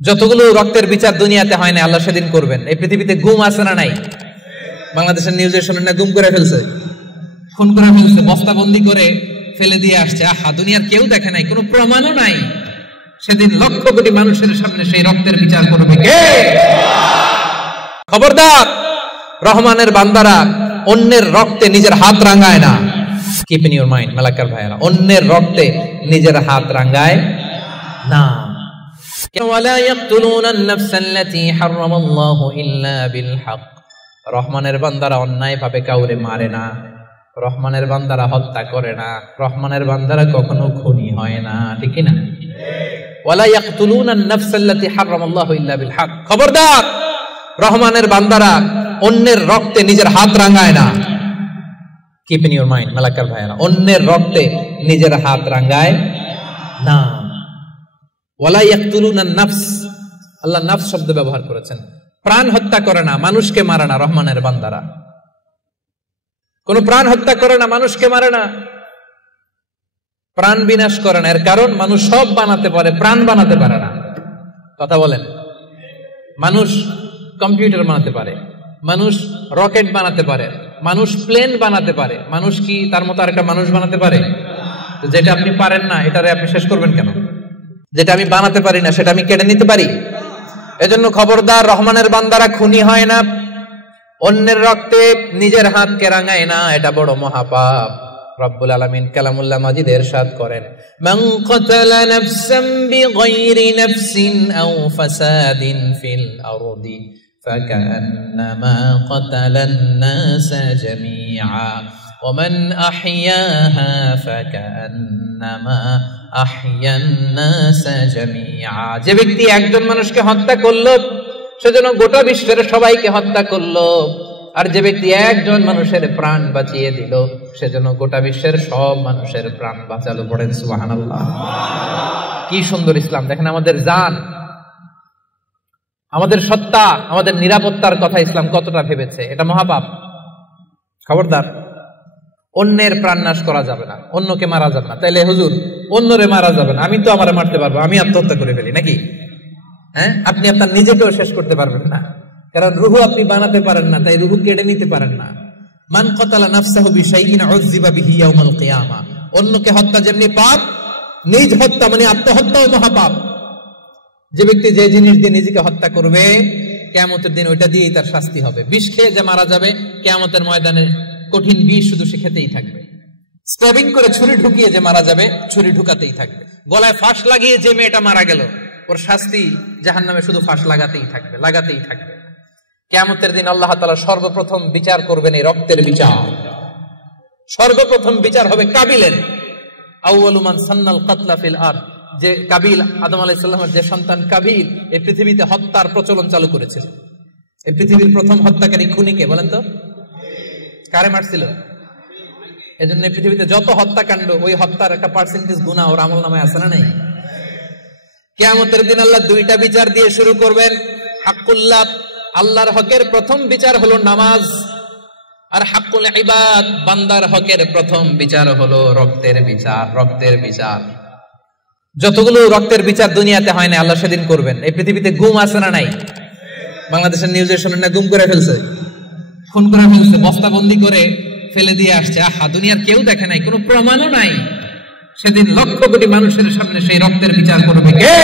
যতগুলো রক্তের বিচার দুনিয়াতে হয় না, আল্লাহ সেদিন করবেন। এই পৃথিবীতে গুম আছে না নাই? বাংলাদেশের নিউজে শুনেন না, গুম করে ফেলছে, খুন করে ফেলছে, বস্তাবন্দি করে ফেলে দিয়ে আসছে। আহা, দুনিয়ার কেউ দেখে নাই, কোনো প্রমাণও নাই। সেদিন লক্ষ কোটি মানুষের সামনে সেই রক্তের বিচার করবে কে? খবরদার, রহমানের বান্দারা অন্যের রক্তে নিজের হাত রাঙায় না। Keep in your mind Malakar ভাইরা, অন্যের রক্তে নিজের হাত রাঙায় না। ওয়ালা ইয়াকতুলুনা আন-নাফসা আল্লাতী হারামাল্লাহু ইল্লা বিল হক। রহমানের বান্দারা অন্যায় ভাবে কাউরে মারে না, রহমানের বান্দারা হত্যা করে না, রহমানের বান্দারা কখনো খুনি হয় না, ঠিক কি না? ওয়ালা ইয়াকতুলুনা আন-নাফসা আল্লাতী হারামাল্লাহু ইল্লা বিল হক। খবরদার, রহমানের বান্দারা অন্যের রক্তে নিজের হাত রাঙায় না। Keep in your mind Malakar ভাইরা, অন্যের রক্তে নিজের হাত রাঙায় না। ওয়ালা ইয়াকতুলুনা আন-নাফস, আল্লাহ নাফস শব্দ ব্যবহার করেছেন। প্রাণ হত্যা করে না, মানুষকে মারে না রহমানের বান্দারা। কোন প্রাণ হত্যা করে না, মানুষকে মারে না, প্রাণ বিনাশ করে না। এর কারণ মানুষ সব বানাতে পারে, প্রাণ বানাতে পারে না। কথা বলেন। মানুষ কম্পিউটার বানাতে পারে, মানুষ রকেট বানাতে পারে, মানুষ প্লেন বানাতে পারে। মানুষ কি তার মতো আরেকটা মানুষ বানাতে পারে? যেটা আপনি পারেন না, এটারে আপনি শেষ করবেন কেন? যেটা আমি বানাতে পারি না, সেটা আমি কেড়ে নিতে পারি? এজন্য খবরদার, রহমানের বান্দারা খুনি হয় না, অন্যের রক্তে নিজের হাতকে রাঙায় না। এটা বড় মহাপাপ। রব্বুল আলামিন কালামুল্লাহ মাজিদে ইরশাদ করেন, মান কাতালা নাফসান বিগাইরি নাফসিন আও ফাসাদিন ফিল আরদি ফাকান্নামা কাতালান নাসা জামিআ ওয়া মান আহইয়াহা ফাকান্নামা আহইয়ান নাসা জামিআ। যে ব্যক্তি একজন মানুষকে হত্যা করলো, সেজন্য গোটা বিশ্বের সবাইকে হত্যা করলো। আর যে ব্যক্তি একজন মানুষের প্রাণ বাঁচিয়ে দিল, সেজন্য গোটা বিশ্বের সব মানুষের প্রাণ বাঁচালো। পড়েন সুবহানাল্লাহ। কি সুন্দর ইসলাম! দেখেন, আমাদের জান, আমাদের সত্তা, আমাদের নিরাপত্তার কথা ইসলাম কতটা ভেবেছে। এটা মহাপাপ। খবরদার, অন্যের প্রাণ নাশ করা যাবে না, অন্যকে মারা যাবে না। তাইলে হুজুর, অন্যরে মারা যাবে না, আমি তো আমারে মারতে পারবো, আমি আত্মহত্যা করে ফেলি নাকি? হ্যাঁ, আপনি আপনার নিজেকেও শেষ করতে পারবেন না, কারণ রুহু আপনি বানাতে পারেন না, তাই রুহু কেড়ে নিতে পারেন না। মান কাতালা নাফসাহু বিশাইইন উযযিবা বিহি ইয়াউমাল কিয়ামা। অন্যকে হত্যা যেমনি পাপ, নিজ হত্যা মানে আত্মহত্যাও মহাপাপ। যে ব্যক্তি যে জিনিস দিয়ে নিজেকে হত্যা করবে, কিয়ামতের দিন ওইটা দিয়েই তার শাস্তি হবে। বিষ খেয়ে যে মারা যাবে, কিয়ামতের ময়দানে কঠিন বিষ শুধু সে খেতেই থাকবে। স্ট্যাবিং করে ছুরি ঢুকিয়ে যে মারা যাবে, ছুরি ঢুকাতেই থাকবে। গলায় ফাঁস লাগিয়ে যে মেয়েটা মারা গেল, ওর শাস্তি জাহান্নামে শুধু ফাঁস লাগাতেই থাকবে, লাগাতেই থাকবে। কিয়ামতের দিন আল্লাহ তাআলা সর্বপ্রথম বিচার করবেন এই রক্তের বিচার। সর্বপ্রথম বিচার হবে কাবিলের। আউয়ালু মান সান্নাল কাতলা ফিল আরদ। যে কাবিল, আদম আলাইহিস সালামের যে সন্তান কাবিল, এই পৃথিবীতে হত্যার প্রচলন চালু করেছিল। এই পৃথিবীর প্রথম হত্যাকারী খুনিকে বলেন তো? কারে মারছিল? এজন্য পৃথিবীতে যত হত্যাকাণ্ড, ওই হত্যার একটা পার্সেন্টেজ গুনাহ ওর আমলনামায় আছে না নাই? কিয়ামতের দিন আল্লাহ দুইটা বিচার দিয়ে শুরু করবেন। হাক্কুল্লাহ, আল্লাহর হকের প্রথম বিচার হলো নামাজ, আর হাক্কুল ইবাদ, বান্দার হকের প্রথম বিচার হলো রক্তের বিচার। রক্তের বিচার, যতগুলো রক্তের বিচার দুনিয়াতে হয় না, আল্লাহ সেদিন করবেন। এই পৃথিবীতে গুম আছে না নাই? বাংলাদেশের নিউজে শুনেন না, গুম করে ফেলছে, খুন করে ফেলছে, বস্তাবন্দি করে ফেলে দিয়ে আসছে। আহা, দুনিয়ার কেউ দেখে নাই, কোনো প্রমাণও নাই। সেদিন লক্ষ কোটি মানুষের সামনে সেই রক্তের বিচার করবে কে?